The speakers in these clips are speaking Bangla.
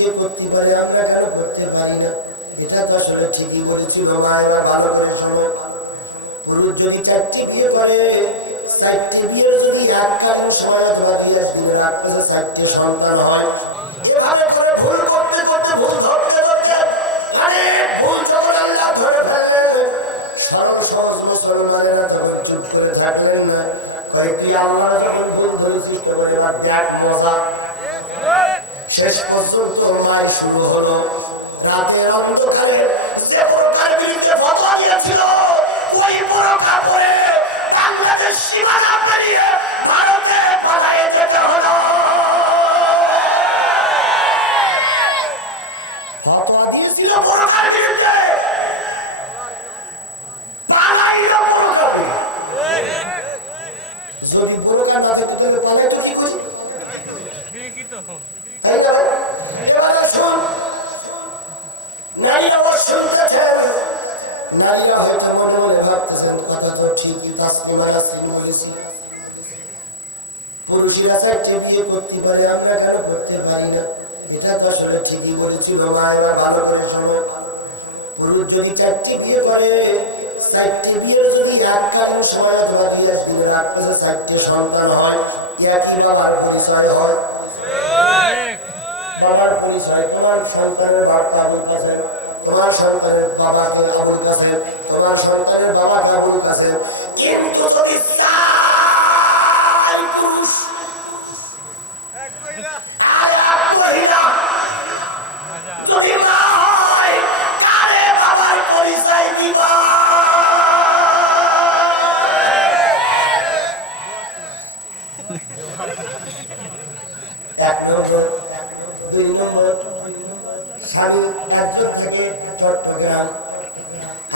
বিয়ে করতে পারে, আমরা কেন করতে পারি না? এটা তো আসলে ঠিকই বলেছিল মা এবার ভালো করে শোনো। পুরুষ যদি চারটি বিয়ে করে, চারটি বিয়ের যদি এককালীন সময় অথবা এক দিনের আগ থেকে চারটি সন্তান হয়, এভাবে করে ভুল করতে করতে, ভুল ধরতে ধরতে আরে ভুল যখন আল্লাহ ধরে ফেললেন সরল সহজ মুসলমানেরা যখন চুপ করে থাকলেন না। কয়েকটি আল্লাহ যখন ভুল ধরেছিস তখন এবার দেখ মজা। শেষ পর্যন্ত লড়াই শুরু হলো। রাতের অন্ধকারে যে প্রকার বিরুদ্ধে ফতোয়া দিয়েছিল, ওই বড় কাপড়ে বাংলাদেশ সীমানা করতে পারে আমরা কেন করতে পারি না? এটা তো আসলে ঠিকই বলেছিল মা এবার ভালো করে শোনো। পুরুষ যদি চারটি বিয়ে করে, চারটি বিয়ের যদি এককালীন সময় অথবা দুই এক দিনের আগ থেকে চারটি সন্তান হয়, একই বাবার পরিচয় হয়? বাবার পরিচয়, তোমার সন্তানের বাবা আবুল কাসেম, তোমার সন্তানের বাবা আবুল কাসেম, তোমার সন্তানের বাবা আবুল কাসেম। কিন্তু যদি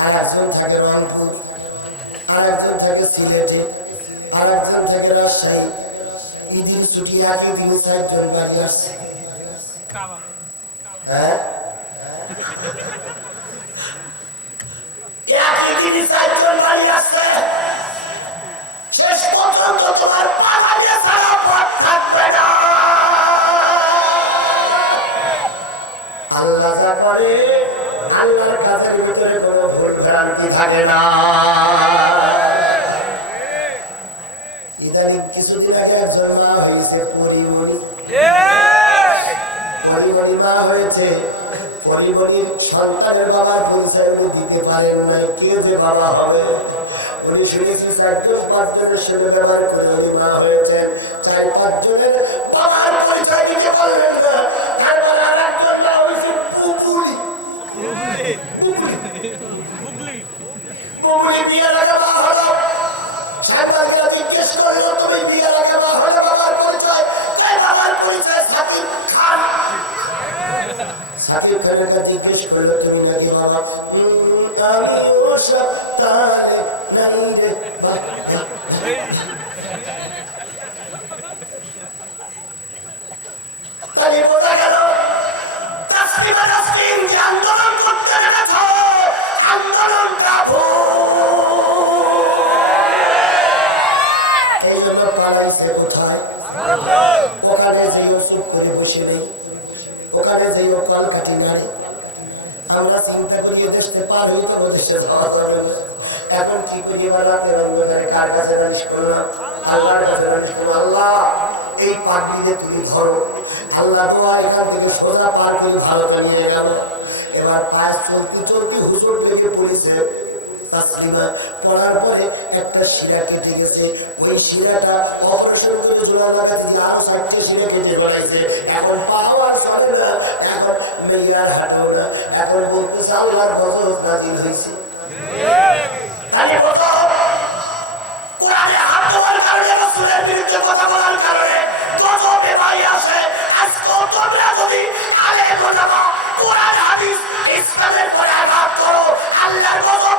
আর একজন থাকে রংপুর আর একজন থাকে সিলেটে আর একজন থাকে রাজশাহী। ঈদের ছুটি দিনে চারজন বাড়ি আসছে। হ্যাঁ? শেষ থাকবে আল্লাহ করে। ভ্রান্তি থাকে না। ইদানিং কিছুদিন আগে একজন মা হয়েছে পরিমণি পরিমণি মা হয়েছে পরিমণির সন্তানের বাবার পরিচয় উনি দিতে পারেন নাই, কে যে বাবা হবে? উনি শুনেছি চারজন পাঁচজনের ব্যবহার করে উনি মা হয়েছেন এই কোথায়? ওখানে যেও চুপ করে বসে নেই, ওখানে যেও কল কাটি নারী আমরা চিন্তা করি দেশে পার হই দেশে যাওয়া যাবে না। এখন কি করি এবার রাতের অন্ধকারে কার কাছে নালিশ করলাম আল্লাহর কাছে নালিশ করলাম আল্লাহ, এই পাগড়িতে তুমি ধরো। আল্লাহ তো এখান থেকে সোজা পার করে ভালোটা নিয়ে গেল। এবার পায়ে চলতে চলতে হুজুর লেগে পড়েছে তাসলিমা পড়ার পরে একটা শিরা কেটে গেছে। ওই শিরাটা অপারেশন করে জোড়া লাগাতে দিয়ে আরও চারটে শিরা কেটে বানাইছে। এখন পাও আর না। এখন মেয়ার হাঁটেও না। এখন বলতেছে আল্লাহর গজব নাজিল হয়েছে কথা বলার কারণে গজবে ভাই আসে। আজকে তোমরা যদি আঘাত করো, আল্লাহর গজব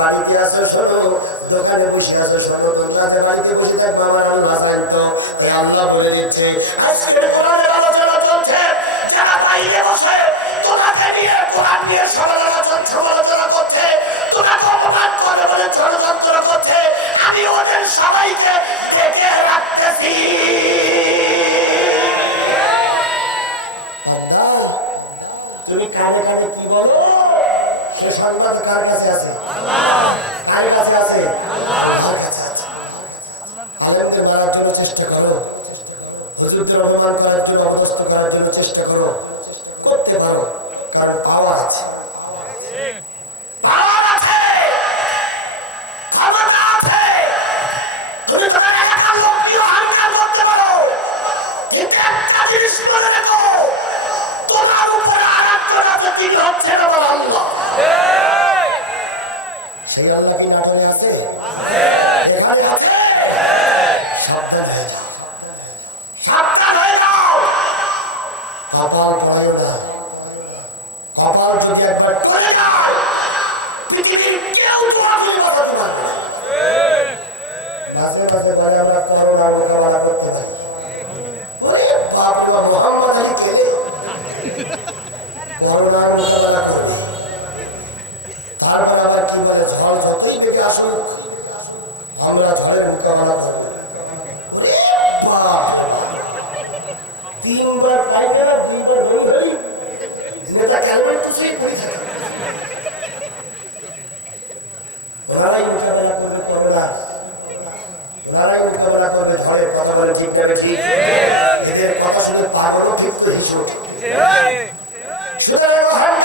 বাড়িতে আছো শোনো, দোকানে বসে আছো শোনো বাড়িতে বসে থাকব আমার আল্লাহ জানতো। তাই বলে দিচ্ছে, আজকের কোরআনের আলোচনা চলছে, যারা বাইরে বসে, তোমাকে নিয়ে কোরআন নিয়ে আমি ওদের সবাইকে ডেকে রাখতেছি। তুমি কানে কানে কি বলো? সে সংবাদ কার কাছে আছে? কার কাছে আছে? আল্লাহর মারার জন্য চেষ্টা করো। হুজুরদের অপমান করার জন্য অবস্থা করার জন্য চেষ্টা করো। করতে পারো, কারণ পাওয়ার আছে। তিনি হচ্ছেন আমার আল্লাহ। সেই আল্লাহ কি নাটনে আছে? এখানে আছে? সাবধান হয়ে যাও। সাবধান হয়ে যাও। কপাল পড়ায় না। কপাল যদি একবার যায়, পৃথিবীর কেউ মাঝে মাঝে বলে আমরা করোনার মোকাবেলা করতে পারি। Hallelujah.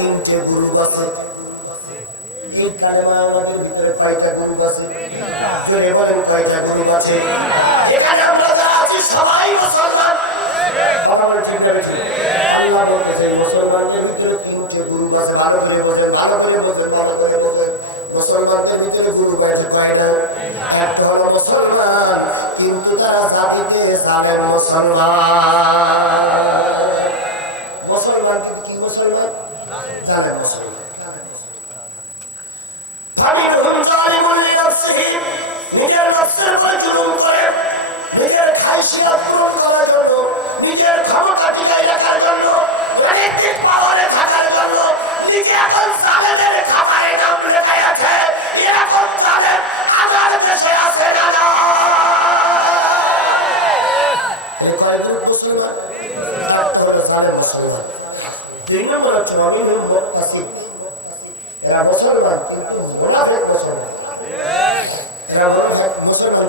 ভিতরে তিনটে গ্রুপ আছে মুসলমান। কথা মুসলমানদের ভিতরে গুরু গুরু পাইছে পায় না হলো মুসলমান, কিন্তু তারা জাতিতে মুসলমান। নিজের পূরণ করার জন্য, নিজের ক্ষমতা টিকাই রাখার জন্য, রাজনৈতিক পাওয়ারে থাকার জন্য, নিজে এখন জালেমের খাবারে নাম লেখাই আছে। এরকম জালেম আমার দেশে আছে না হচ্ছে অমিনুল মুক্তাসিদ এরা মুসলমান, কিন্তু মোনাফেক মুসলমান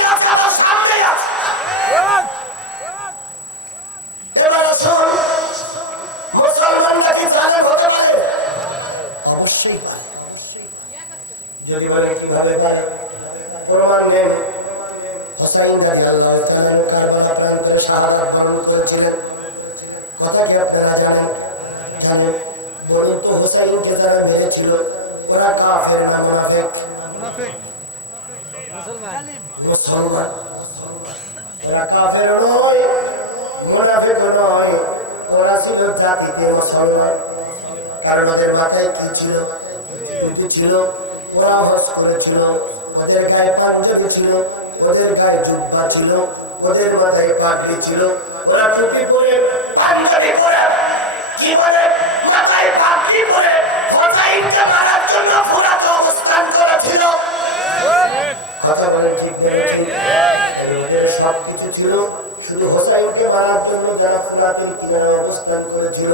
অবশ্যই পারে যদি বলেন কীভাবে পারে প্রমাণ নেন হোসাইন রাজি আল্লাহ কারবালা প্রান্তরে শাহাদাত বরণ করেছিলেন। কথা কি আপনারা জানেন? জানেন। বলুন তো হুসাইনকে যারা মেরেছিল ওরা কাফের না মোনাফেক? মুসলমান। ওরা নয় ওরা ছিল জাতিতে মুসলমান। কারণ ওদের মাথায় কি ছিল? টুপি ছিল? ওরা হস করেছিল। ওদের গায়ে পাঞ্জাবি ছিল। ওদের গায়ে জুব্বা ছিল। ওদের মাথায় পাগড়ি ছিল। ওরা টুপি পরে পাঞ্জাবি পরে, কি বলে? মাথায় পাগড়ি পরে হোসাইনকে মারার জন্য ফুরাতে অবস্থান করেছিল। কথা বলেন ঠিক বলেছি ওদের সব কিছু ছিল। শুধু হোসাইনকে মারার জন্য যারা ফুরাতের কিনারে অবস্থান করেছিল।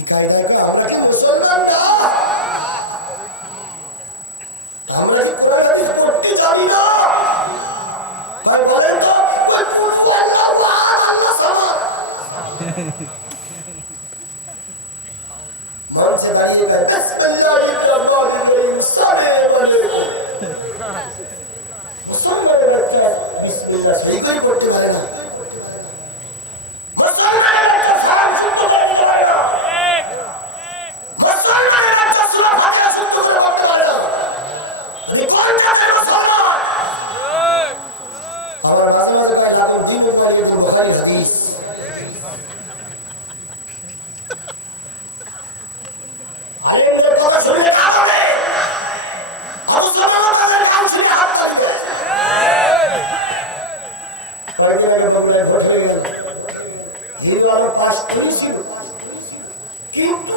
আমরা কি মুসলমান না আমরা কি কোরআন হাদিস পড়তে জানি না ভাই বলেন তো ওই পুরু আল্লাহ ওয়াহাদ আল্লাহ সামাদ মঞ্চে দাঁড়িয়ে গায় বিসমিল্লাহির রহমানির রহিম সালাম আলাইকুম মুসলমানের বাচ্চা বিসমিল্লাহ সই করে পড়তে পারে না মুসলমানের বাচ্চা সালাম শুদ্ধ করে দিতে পারে না মুসলমানের বাচ্চা সূরা ফাতিহা শুদ্ধ করে পড়তে পারে না আপনি কোন জাতের মুসলমান আবার মাঝে মাঝে কয় লাগুন দিন পরে গিয়ে বুখারী হাদিস আলেমদের কথা শুনলে কাজ হবে কত জমানো তাদের কান ছিঁড়ে হাত চালিয়ে কয়েকদিন আগে বগুলায় ভোট হয়ে গেল হিরো আলো পাশ করেছিল কিন্তু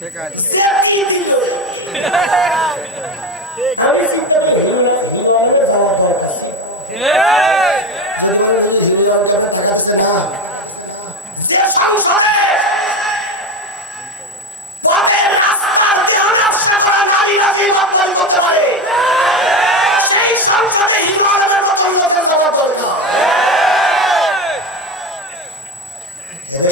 চেঁচিয়ে দিল। আমি চিন্তা করি হিরো হিরো আলমে যাওয়ার দরকার যে বলে উনি হিরো আলমকে আপনার ঠেকাচ্ছে না যে সংসদে পথের রাস্তার দেহ ব্যবসা করা নারীরা যে বাপ্তারি করতে পারে সেই সংসদে হিরো আলমের মতন লোকের যাওয়ার দরকার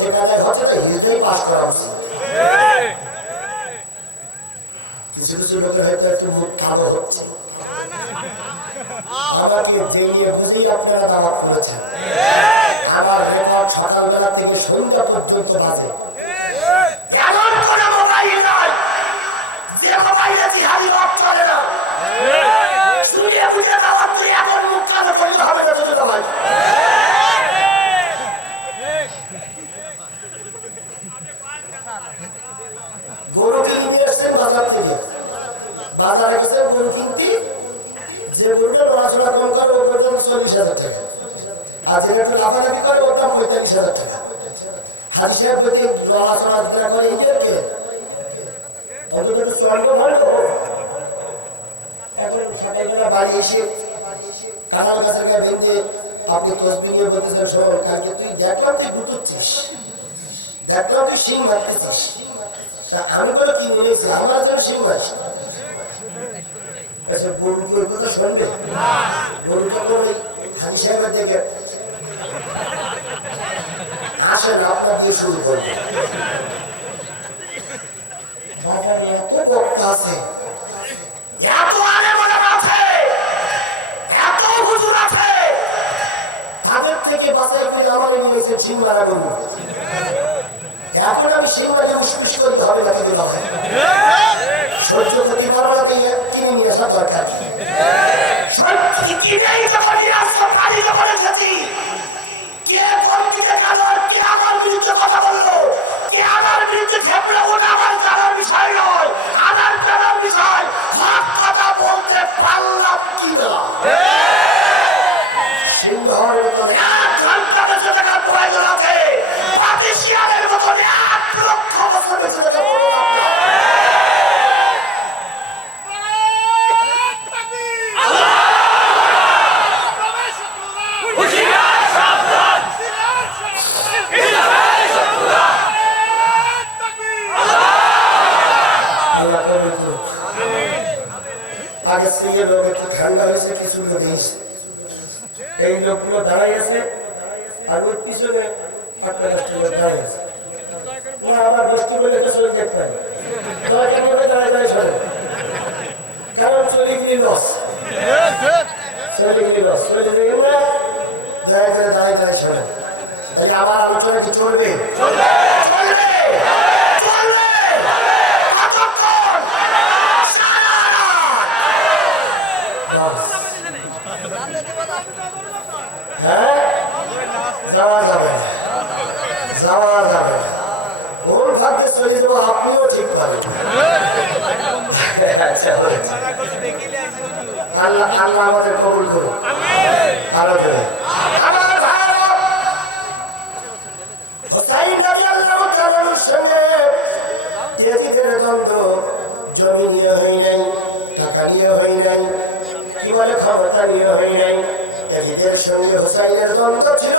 যে মেলায় হচ্ছে তো হিতেই পাশ করা উচিত। কিছু কিছু লোকের হয়তো একটু মুখ খাব হচ্ছে। আমাকে যে নিয়ে বুঝেই আপনারা দাওয়াত করেছেন। আমার রেকর্ড সকালবেলা থেকে সন্ধ্যা পর্যন্ত বাজে এমন কোন মোবাইল নাই যে মোবাইলে জিহাদি রব চলে না শুনে বুঝে দাওয়াত তুই এমন মুখ কালো করলে হবে না যদি দাওয়াত গরু কিনে নিয়ে এসছেন বাজার থেকে বাজারে গেছে গরু কিনতে যে গরুটা নড়াচড়া কম করে ও পর্যন্ত চল্লিশ হাজার টাকা আর যেটা একটু লাফালাফি করে ওর দাম পঁয়তাল্লিশ হাজার টাকা হাজি সাহেব যদি নড়াচড়া যেটা করে ইন্ডিয়ানকে অন্তত একটু চন্দ্র ভালো এখন সকালবেলা বাড়ি এসে কাঁঠাল গাছের গায়ে ভেঙে আপনি তসবি নিয়ে বলতেছেন শোন, কালকে তুই দেখলাম তুই গুতুচ্ছিস। দেখলাম তুই শিং মারতেছিস। তা আমি বলে কি নিয়েছি আমার যেন শিং মারছি আচ্ছা গরু ওই কথা শুনবে? গরু তখন ওই হাজি সাহেবের থেকে আসেন, আপনার দিয়ে শুরু করবে। বাজারে এত বক্তা আছে। আমার নিয়েছে সিংমারা গরু এখন আমি সিংমালি উসপুস করতে হবে না কিন্তু নয় সহ্য করতে পারব না তাই কিনে নিয়ে আসা দরকার এই লোকগুলো দাঁড়াই আর ওর পিছনে দাঁড়াই আবার বলে চলে দাঁড়ায় কারণ চলে তাহলে আবার আলোচনা কি চলবে? চলবে কতক্ষণ সারা রাত। বাস। হ্যাঁ যাওয়া যাবে। যাওয়া যাবে। কোন ভাগ্যে চলে যাব আপনিও ঠিক পাবেন। আচ্ছা আল্লাহ আল্লাহ আমাদের কবুল করুন দ্বন্দ্ব, জমি নিয়ে টাকা নিয়ে হই নাই, কি বলে ক্ষমতা নিয়ে হই নাই ইয়াজিদের সঙ্গে হোসাইনের দ্বন্দ্ব ছিল।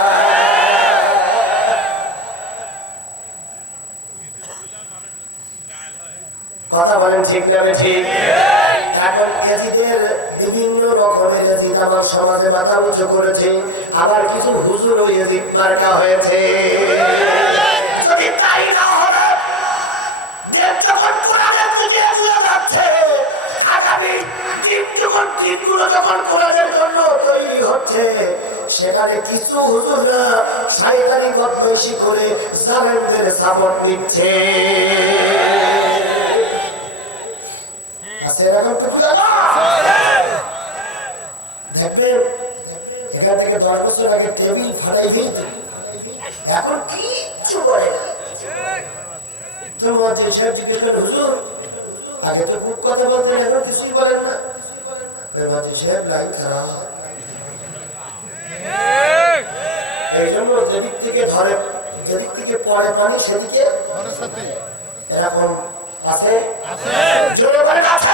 কথা বলেন ঠিক না ঠিক? এখন এজিদের বিভিন্ন রকমের এজিদ আমার সমাজে মাথা উঁচু করেছে, আবার কিছু হুজুর ও এজিদ মার্কা হয়েছে। তৈরি হচ্ছে, সেখানে কিছু হুজুররা সাইকারি করে সাপোর্ট নিচ্ছে। আছে এরকম তো কি আলো? দেখবেন এখান থেকে দশ বছর আগে টেবিল ফাটাই দিয়েছে এখন কিচ্ছু বলে না। সাহেব জিজ্ঞেস করেন হুজুর আগে তো খুব কথা বলতেন এখন কিছুই বলেন না। মাঝে সাহেব লাইন খারাপ এই জন্য যেদিক থেকে ধরে যেদিক থেকে পড়ে পানি সেদিকে এরকম আছে। জোরে বলেন আছে।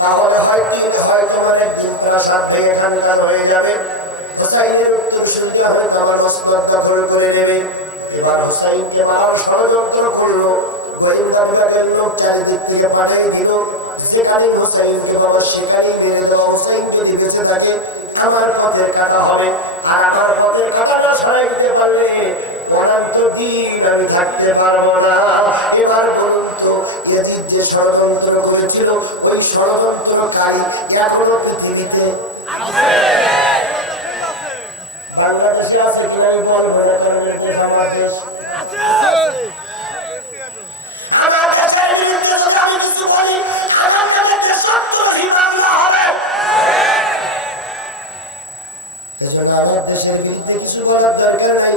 তাহলে হয় দিন হয় তোমার একদিন প্রাসাদ ভেঙে খানখান হয়ে যাবে। হোসাইনের উত্তর শুনলে হয়তো আমার মসনদ দখল করে নেবে। এবার হোসাইনকে মারার ষড়যন্ত্র করল। গোয়েন্দা বিভাগের লোক চারিদিক থেকে পাঠিয়ে দিল। সেখানেই হোসাইনকে বাবা, সেখানেই মেরে দেওয়া। হোসাইন যদি বেঁচে থাকে, আমার পথের কাটা হবে। আর আমার পথের কাটাটা সরাই দিতে পারলে দিন আমি থাকতে পারব না। এবার বলুন তো যে ষড়যন্ত্র করেছিল ওই ষড়যন্ত্রকারী এখনও পৃথিবীতে বাংলাদেশে আছে কিনা আমি বলব না কারণ এর আমার দেশ। আমার দেশের বিরুদ্ধে যদি আমি কিছু বলি আমার কাছে দেশদ্রোহী বাংলা হবে। এজন্য আমার দেশের বিরুদ্ধে কিছু বলার দরকার নাই।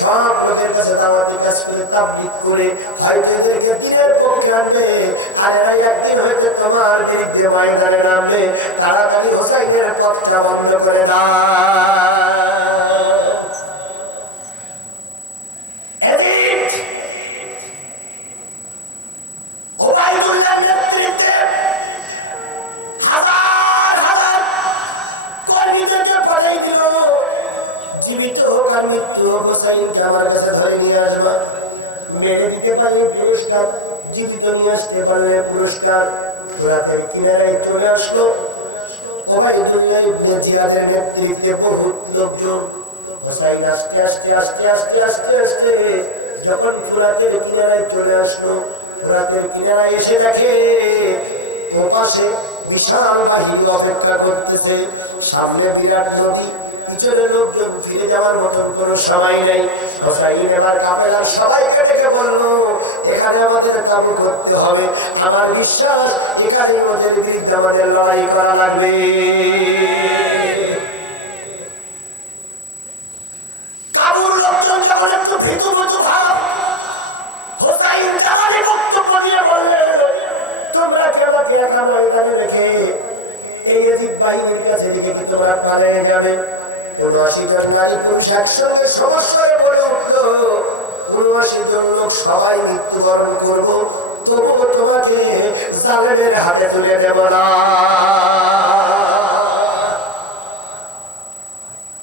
সব লোকের কাছে দাওয়াতি কাজ করে তাবলিক করে হয়তো এদেরকে দিনের পক্ষে আনবে। আর এরা একদিন হয়তো তোমার বিরুদ্ধে ময়দানে নামবে। তাড়াতাড়ি হোসাইনের পথটা বন্ধ করে দাও। যাওয়ার মতন কোনো সময় নেই। হোসাইন এবার কাপেলার সবাইকে ডেকে বলল, এখানে আমাদের কাবু করতে হবে। আমার বিশ্বাস এখানে ওদের বিরুদ্ধে আমাদের লড়াই করা লাগবে। এই এদিক বাহিনীর কাছে দিকে কি তোমরা পালিয়ে যাবে? উনআশি জন নারী পুরুষ একসঙ্গে সমস্যায় বলে উঠল, উনআশি জন লোক সবাই মৃত্যুবরণ করব, তবুও তোমাকে জালেমের হাতে তুলে দেব না।